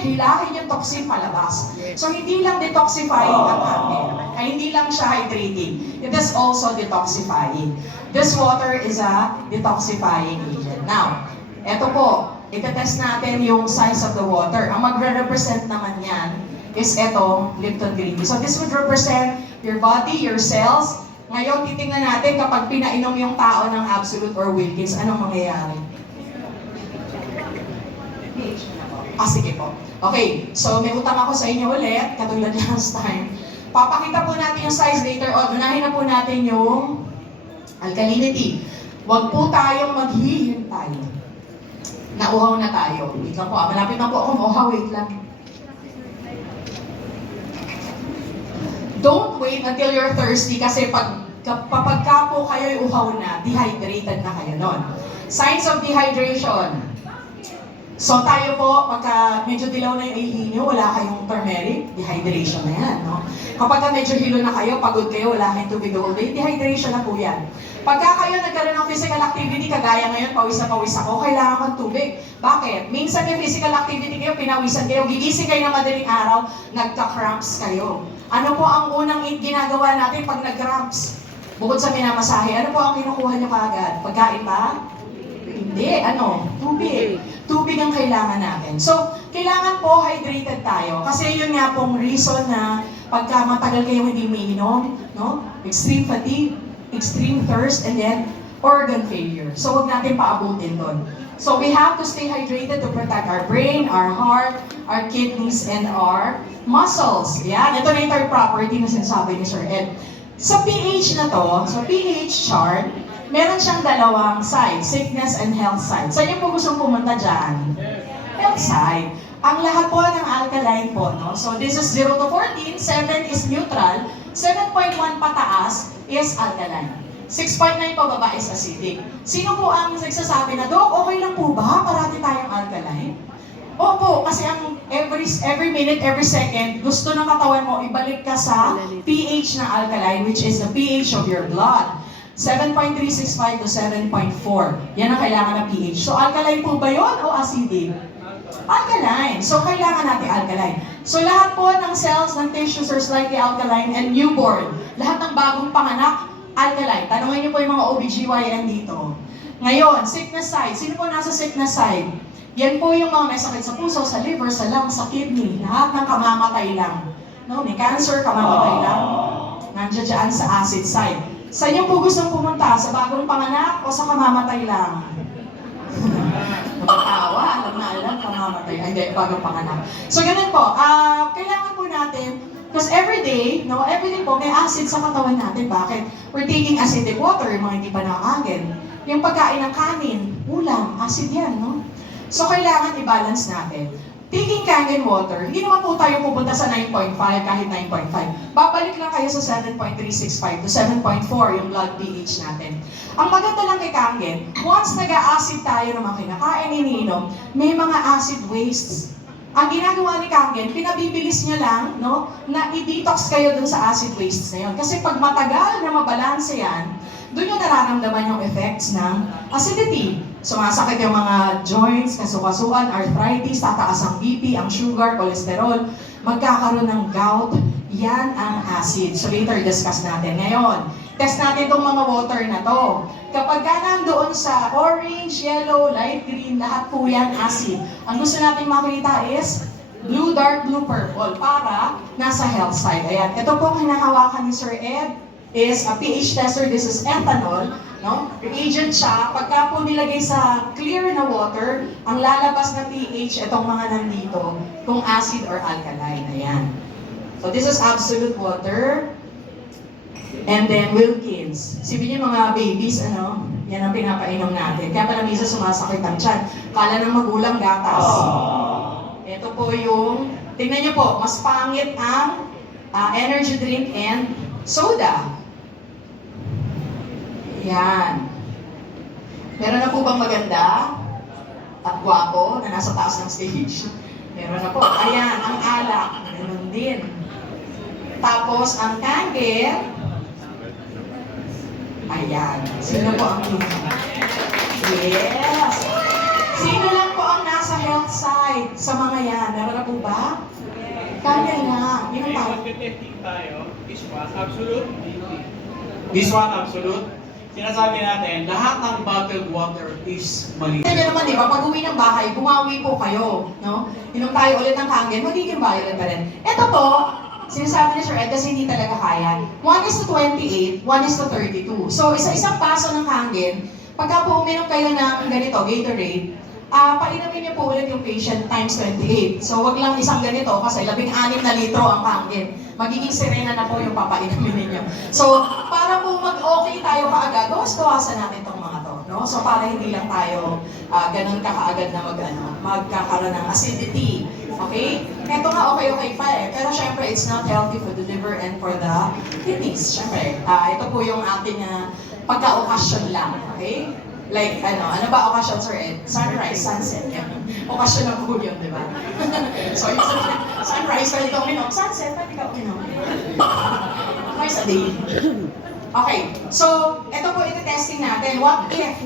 hilahin yung toxin palabas. So hindi lang detoxifying ang hangin, ay hindi lang siya hydrating, it is also detoxifying. This water is a detoxifying agent. Now, eto po, itetest natin yung size of the water. Ang magre-represent naman yan is etong Lipton Green Tea. So this would represent your body, your cells. Ngayon, titingnan natin kapag pinainom yung tao ng Absolute or Wilkins, anong mangyayari? Sige po. Okay, so may utang ako sa inyo ulit, katulad last time. Papakita po natin yung size later on. Unahin na po natin yung alkalinity. Huwag po tayong maghihintay. Nauhaw na tayo. Wait lang po, malapit na po ako mauhaw. Wait lang. Don't wait until you're thirsty kasi kapag po kayo'y uhaw na, dehydrated na kayo nun. Signs of dehydration. So tayo po, pagka medyo dilaw na yung ihi nyo, wala kayong turmeric, dehydration na yan. No? Kapag medyo hilo na kayo, pagod kayo, wala kayong tubig all day, dehydration na po yan. Pagka kayo nagkaroon ng physical activity, kagaya ngayon, pawis na pawis ako, kailangan kong tubig. Bakit? Minsan may physical activity kayo, pinawisan kayo, gigising kayo ng madaling araw, nagka-cramps kayo. Ano po ang unang ginagawa natin pag nag-cramps? Bukod sa minamasahe, ano po ang kinukuha nyo kaagad? Pagkain ba? Hindi, tubig. Tubig ang kailangan natin. So, kailangan po hydrated tayo. Kasi yun nga pong reason na pagka matagal kayo hindi umiinom, no? Extreme fatigue, extreme thirst, and then organ failure. So, huwag natin paabutin doon. So, we have to stay hydrated to protect our brain, our heart, our kidneys, and our muscles. Yan, ito na yung third property na sinasabi ni Sir Ed. Sa pH na to, sa pH chart, meron siyang dalawang side, sickness and health side. Saan niyo po gustong pumunta dyan? Health side. Ang lahat po ng alkaline po, no? So this is 0 to 14, 7 is neutral, 7.1 pataas is alkaline. 6.9 pababa is acidic. Sino po ang nagsasabi na, Dok, okay lang po ba? Parati tayong alkaline? Opo, kasi ang every minute, every second, gusto ng katawan mo, ibalik ka sa pH na alkaline, which is the pH of your blood. 7.365 to 7.4. Yan ang kailangan ng pH. So, alkaline po ba yun o acidic? Alkaline. So, kailangan natin alkaline. So, lahat po ng cells, ng tissues are slightly alkaline and newborn. Lahat ng bagong panganak, alkaline. Tanungin niyo po yung mga OBGYN dito. Ngayon, sickness side. Sino po nasa sickness side? Yan po yung mga may sakit sa puso, sa liver, sa lungs, sa kidney. Lahat ng kamamatay lang. No, may cancer, kamamatay lang. Nandiyan dyan sa acid side. Saan yung po gustong pumunta? Sa bagong panganak o sa kamamatay lang? Nakatawa, alam, kamamatay. Ay, hindi, bagong panganak. So, ganun po. Kailangan po natin, because every day po, may acid sa katawan natin. Bakit? We're taking acidic water, yung mga hindi pa nakakain. Yung pagkain ng kanin, ulam, acid yan, no? So, kailangan i-balance natin. Taking Kangen water, hindi naman po tayo pupunta sa 9.5 kahit 9.5. Babalik lang kayo sa 7.365 to 7.4 yung blood pH natin. Ang maganda lang kay Kangen, once nag-acid tayo ng mga kinakain, iniinom, may mga acid wastes. Ang ginagawa ni Kangen, pinabibilis niya lang, no, na i-detox kayo dun sa acid wastes na yun. Kasi pag matagal na mabalanse yan, doon yung nararamdaman yung effects ng acidity. Sumasakit yung mga joints, kasukasuan, arthritis, tataas ang BP, ang sugar, cholesterol, magkakaroon ng gout, yan ang acid. So later discuss natin. Ngayon, test natin itong mga water na to. Kapag ka nandoon sa orange, yellow, light green, lahat po yan acid. Ang gusto natin makita is blue, dark blue, purple para nasa health side. Ayan, ito po ang hinahawakan ni Sir Ed is a pH tester. This is ethanol, no? Reagent siya. Pagka po nilagay sa clear na water, ang lalabas na pH, itong mga nandito, kung acid or alkaline. Ayan. So this is Absolute water. And then Wilkins. Sipin niyo mga babies, yan ang pinapainom natin. Kaya pala minsan sumasakit ang tiyan. Kala ng magulang gatas. Ito po yung, tingnan niyo po, mas pangit ang energy drink and soda. Yan. Meron na po bang maganda at gwapo na nasa taas ng stage? Meron na po. Ayan, ang alak. Meron din. Tapos, ang Kangen. Ayan. Sino po ang Yes. Sino lang po ang nasa health side sa mga yan? Meron na po lifting tayo, this one, absolute lifting. This one, absolute. Sinasabi natin, lahat ng bottled water is mali. Kaya naman, di ba, pag uwi ng bahay, bumawi po kayo, no? Inom tayo ulit ng Kangen, magiging violet pa rin. Ito po, sinasabi ni Sir Ed kasi hindi talaga kaya. 1:28, 1:32. So, isa-isang baso ng Kangen, pagka po uminom kayo ng ganito, Gatorade, painumin niyo po ulit yung patient times 28. So, wag lang isang ganito kasi 16 na litro ang Kangen. Magiging sirena na po yung papainumin ninyo. So, para po mag-okay tayo kaagad, bawasan natin itong mga to. No? So, para hindi lang tayo ganun kakaagad na magkakaroon ng acidity. Okay? Ito nga okay pa eh. Pero syempre, it's not healthy for the liver and for the kidneys. Syempre, ito po yung ating pagka-okasyon lang. Okay? Like, ano ba okasyon, Sir Ed? Sunrise, sunset. Yan. Okasyon na po yun, di ba? So, yung sunrise, pwede ka uminom. Sunset, pwede ka uminom. Twice a day. Okay, so, ito po iti-testing natin. What if?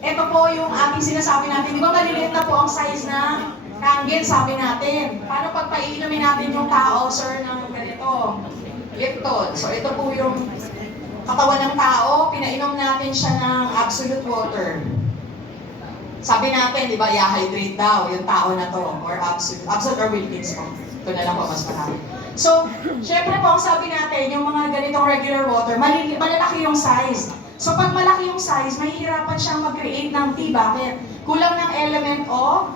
Ito po yung ating sinasabi natin. Di ba maliliit na po ang size na Kangen, sabi natin. Paano pag paiinumin natin yung tao, sir, ng ganito? Lipton. So, ito po yung katawan ng tao, pinainom natin siya ng absolute water. Sabi natin, di ba, i-hydrate daw yung tao na to, or absolute or Wilkins po. Ito na lang po, mas marami. So, syempre po, ang sabi natin, yung mga ganitong regular water, malalaki yung size. So, pag malaki yung size, mahihirapan siyang mag-create ng tea. Bakit? Kulang ng element of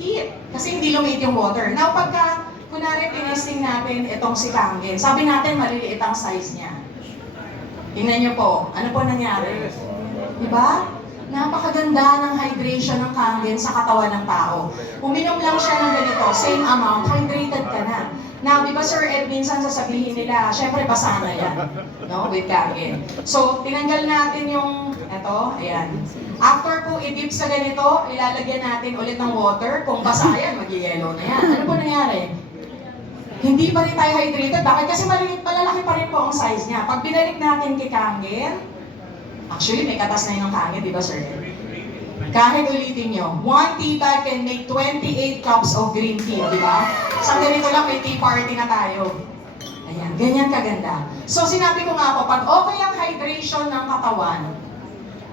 heat. Kasi hindi lumit yung water. Now, pagka, kunwari, tinesting natin itong si Kangen, sabi natin, maliliit ang size niya. Tingnan niyo po, ano po nangyari? Diba? Napakaganda ng hydration ng Kangen sa katawan ng tao. Uminom lang siya ng ganito, same amount, hydrated ka na. Now, di ba Sir Ed, minsan sasabihin nila, syempre basa na yan, no, with Kangen. So, tinanggal natin yung, eto, ayan. After po i-dip sa ganito, ilalagyan natin ulit ng water. Kung basa yan, mag-yellow na yan. Ano po nangyari? Hindi pa rin tayo hydrated. Bakit? Kasi malalaki pa rin po ang size niya. Pag binalik natin kay Kangen, actually may katas na yun ng Kangen, di ba Sir Ed? Kahit ulitin nyo, 1 tea bag can make 28 cups of green tea, di ba? Sa ganito lang, may tea party na tayo. Ayan, ganyan kaganda. So sinabi ko nga po, pag okay ang hydration ng katawan,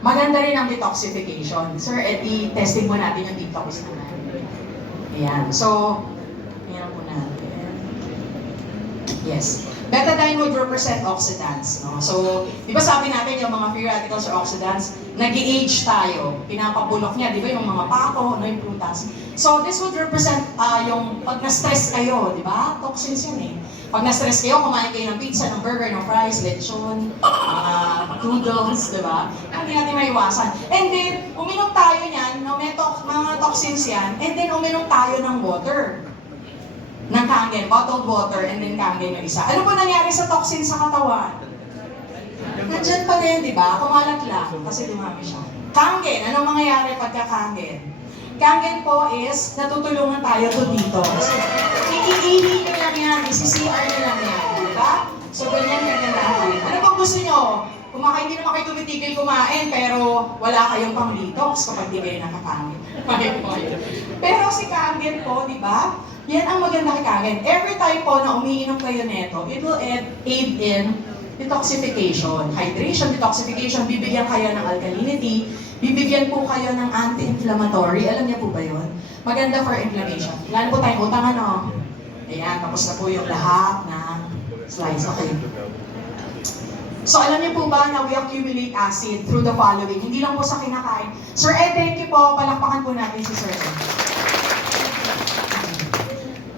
maganda rin ang detoxification. Sir Ed, i-testing mo natin yung detox naman. Ayan, so, ayan po natin. Yes. Betadine would represent oxidants. No? So, di ba sabi natin yung mga free radicals or oxidants, nag-age tayo. Pinapabulok niya, di ba yung mga pako, no, yung prutas. So, this would represent yung pag na-stress kayo, di ba? Toxins yun eh. Pag na-stress kayo, kumain kayo ng pizza, ng burger, ng fries, lechon, noodles, di ba? Hindi natin maiwasan. And then, uminom tayo niyan, no, may mga toxins yan, and then uminom tayo ng water. Ng Kangen, bottled water, and then Kangen yung isa. Ano po nangyari sa toxin sa katawan? Nandyan pa rin, di ba? Kumalat lang, kasi dumami siya. Kangen, anong mangyayari pagka Kangen? Kangen po is, natutulungan tayo to dito. So, iiihi nyo lang yan, isi-CR nyo lang yan, di ba? So, ganyan lang. Ano pong gusto nyo? Hindi naman kayo tumitigil kumain, pero wala kayong pang detox kapag di kayo nakakain. Pero si Kangen po, di ba? Yan ang maganda kay Kangen. Every time po na umiinom kayo neto, it will aid in detoxification. Hydration, detoxification, bibigyan kayo ng alkalinity, bibigyan po kayo ng anti-inflammatory. Alam niyo po ba yun? Maganda for inflammation. Lalo po tayong utang, ano? Ayan, tapos na po yung lahat ng slides. Okay. So, alam niyo po ba na we accumulate acid through the following? Hindi lang po sa kinakain. Sir Ed, thank you po. Palakpakan po natin si Sir Ed.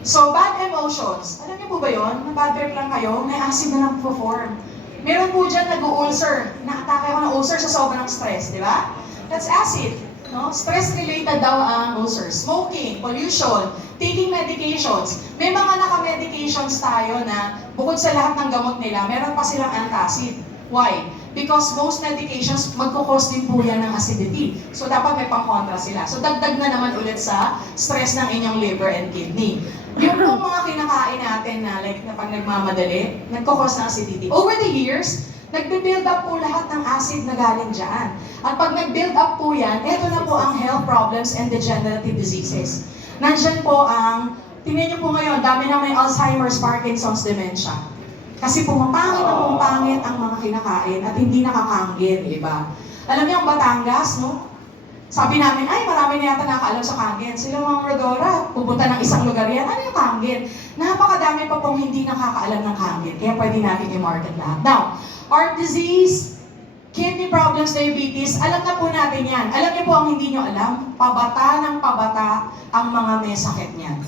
So, bad emotions. Alam niyo po ba yun? Bad trip lang kayo, may acid na nag-perform. Meron po dyan nag-ulcer. Na-atake ako ng ulcer sa sobrang stress, di ba? That's acid. No? Stress-related daw ang ulcer. Smoking, pollution, taking medications. May mga naka-medications tayo na bukod sa lahat ng gamot nila, meron pa silang antacid. Why? Because most medications, magkukos din po yan ng acidity. So, dapat may pang-kontra sila. So, dagdag na naman ulit sa stress ng inyong liver and kidney. Yung po mga kinakain natin na, like, na pag nagmamadali, nagkukos ng acidity. Over the years, nagbe-build up po lahat ng acid na galing dyan. At pag nag-build up po yan, eto na po ang health problems and degenerative diseases. Nandyan po ang tingnan niyo po ngayon, dami na may Alzheimer's, Parkinson's, dementia. Kasi pumapangit na pumapangit ang mga kinakain at hindi nakakangin, iba. Alam niyo ang Batangas, no? Sabi namin, ay marami na yata nakakaalam sa kangin. Sila mga Rodora, pupunta ng isang lugar yan, ano yung kangin? Napakadami pa pong hindi nakakaalam ng kangin, kaya pwede natin i-market lahat. Now, heart disease, kidney problems, diabetes, alam na po natin yan. Alam niyo po ang hindi niyo alam, pabata ng pabata ang mga may sakit niyan.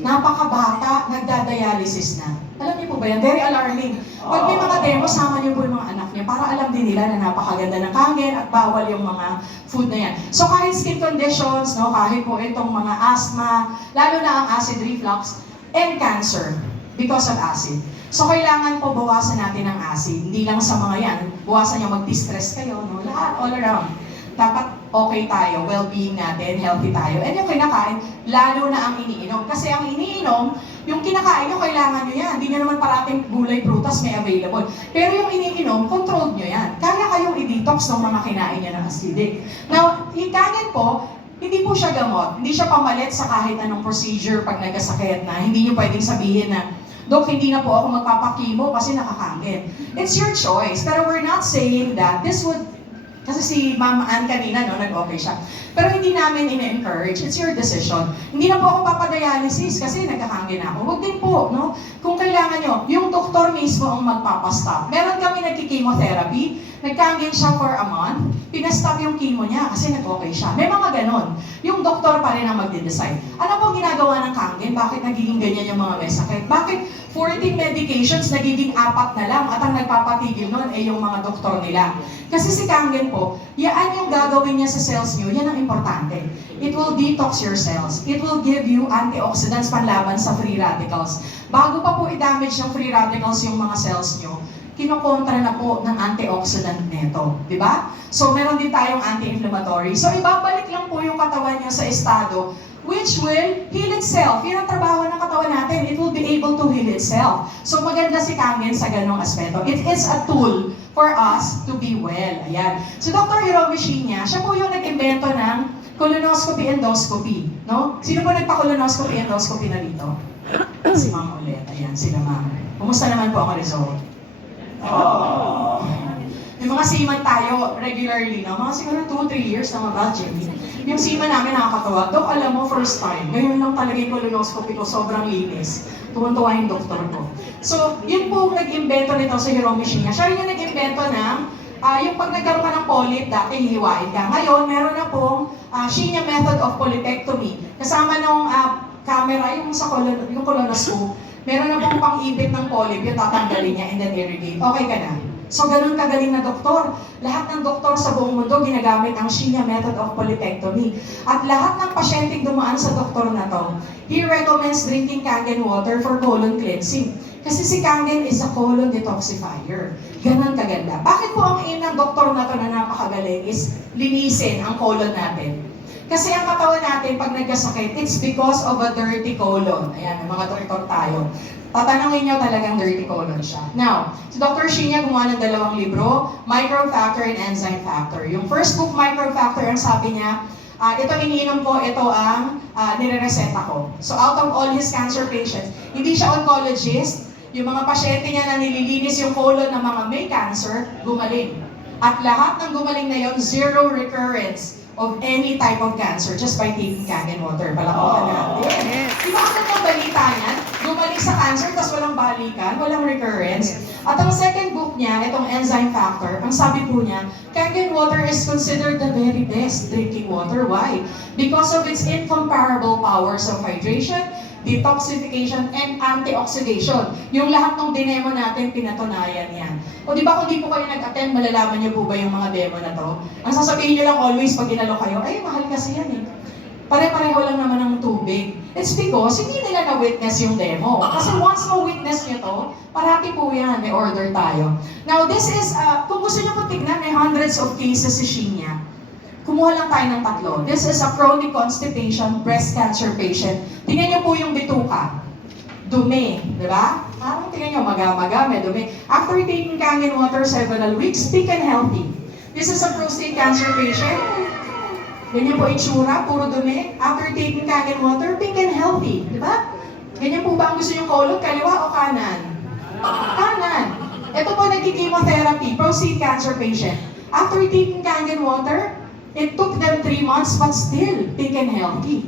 Napakabata, nagdadialysis na. Alam niyo po ba yan? Very alarming. Pag may mga demo, sama niyo po yung mga anak niyo para alam din nila na napakaganda ng kangin at bawal yung mga food na yan. So kahit skin conditions, no, kahit po itong mga asthma, lalo na ang acid reflux, and cancer because of acid. So kailangan po bawasan natin ang acid. Hindi lang sa mga yan, bawasan niyo mag-distress kayo, no? Lahat, all around. Dapat okay tayo, well-being natin, healthy tayo. And yung kinakain, lalo na ang iniinom. Kasi ang iniinom, yung kinakain nyo, kailangan nyo yan. Hindi nyo naman parating gulay, prutas may available. Pero yung iniinom, controlled nyo yan. Kaya kayong i-detox ng mga kinain nyo ng acidic. Now, hikanin po, hindi po siya gamot. Hindi siya pamalit sa kahit anong procedure pag nagkasakit na. Hindi nyo pwedeng sabihin na, Dok, hindi na po ako magpapakimo kasi nakakangin. It's your choice. Pero we're not saying that this would, kasi si Mama Ann kanina, no, nag-okay siya. Pero hindi namin ina-encourage. It's your decision. Hindi na po ako papadialysis kasi nagkakangin ako. Huwag din po, no? Kung kailangan nyo, yung doktor mismo ang magpapastop. Meron kami nagki-chemotherapy, nagkangin siya for a month, pinastop yung chemo niya kasi nag-okay siya. May mga ganon. Yung doktor pa rin ang magde-decide. Ano po ginagawa ng kangin? Bakit nagiging ganyan yung mga may sakit? Bakit 14 medications nagiging 4 na lang at ang nagpapatigil nun ay yung mga doktor nila? Kasi si kangin po, yan yung gagawin niya sa cells nyo, yan ang importante. It will detox your cells. It will give you antioxidants panlaban sa free radicals. Bago pa po i-damage yung free radicals yung mga cells nyo, kinokontra na po ng antioxidant neto. Di ba? So, meron din tayong anti-inflammatory. So, ibabalik lang po yung katawan nyo sa estado which will heal itself. Yan ang trabaho ng katawan natin. It will be able to heal itself. So, maganda si kangin sa ganong aspeto. It is a tool for us to be well. Ayan. So, Dr. Hiromi Shinya, siya po yung nag-invento ng colonoscopy endoscopy. No? Sino po nagpa-colonoscopy endoscopy na dito? Si Ma'am ulit. Ayan, sila Ma'am. Kumusta naman po ang result? Oh. Yung mga seaman tayo regularly, no? Mga siguro 2-3 years na mag-budget. Yung seaman namin nakakatawa. Dok, alam mo, first time. Ngayon lang talaga yung colonoscopy ko, sobrang linis. Tuwan-tuwa yung doktor ko. So, yun po nag-invento nito si Hiromi Shinya. Siya rin yung nag-invento ng yung pag nagkaroon ka ng polyp, dati hihiwain ka. Ngayon, meron na pong Shinya method of polypectomy. Kasama nung camera, yung sa yung colonoscope, meron na pong pang-ibig ng polyp, yung tatanggalin niya and then irrigate. Okay ka na. So, ganun kagaling na doktor. Lahat ng doktor sa buong mundo ginagamit ang Shinya method of polypectomy. At lahat ng pasyenteng dumaan sa doktor na to, he recommends drinking Kangen water for colon cleansing. Kasi si Kangen is a colon detoxifier. Ganun kaganda. Bakit po ang aim ng doktor na to na napakagaling is linisin ang colon natin? Kasi ang katawan natin, pag nagkasakit, it's because of a dirty colon. Ayan, may mga doktor tayo. Tatanungin niyo talagang dirty colon siya. Now, si Dr. Shinya gumawa ng 2 libro, Microfactor and Enzyme Factor. Yung first book, Microfactor, ang sabi niya, ito iniinom ko, ito ang nire-reseta ko. So out of all his cancer patients, hindi siya oncologist, yung mga pasyente niya na nililinis yung colon ng mga may cancer, gumaling. At lahat ng gumaling na yon, 0 recurrence of any type of cancer just by taking Kangen water. Palakpakan natin. Di ba agad ng balita niyan? Gumaling sa cancer, tapos walang balikan, walang recurrence. At ang second book niya, itong Enzyme Factor, ang sabi po niya, Kangen water is considered the very best drinking water. Why? Because of its incomparable powers of hydration, detoxification, and antioxidation. Yung lahat ng dinemo natin, pinatunayan yan. O di ba kung di po kayo nag-attend, malalaman niyo po ba yung mga demo na to? Ang sasabihin niyo lang always pag inalo kayo, ay, mahal kasi yan eh. Pare-pareho lang naman ng tubig. It's because hindi nila na-witness yung demo. Kasi once ma-witness niyo to, parati po yan, may order tayo. Now, this is, kung gusto niyo po tignan, may hundreds of cases si Shinya. Kumuha lang tayo ng 3. This is a chronic constipation breast cancer patient. Tingnan niyo po yung bituka. Dumi, di ba? Tingnan niyo, maga-maga, may dumi. After taking Kangen water several weeks, thick and healthy. This is a prostate cancer patient. Ganyan po itsura, puro dumi. After taking Kangen water, pink and healthy. Di ba? Ganyan po ba ang gusto yung colon? Kaliwa o kanan? Kanan. Ito po nag-chemotherapy, prostate cancer patient. After taking Kangen water, it took them 3 months but still, they can healthy.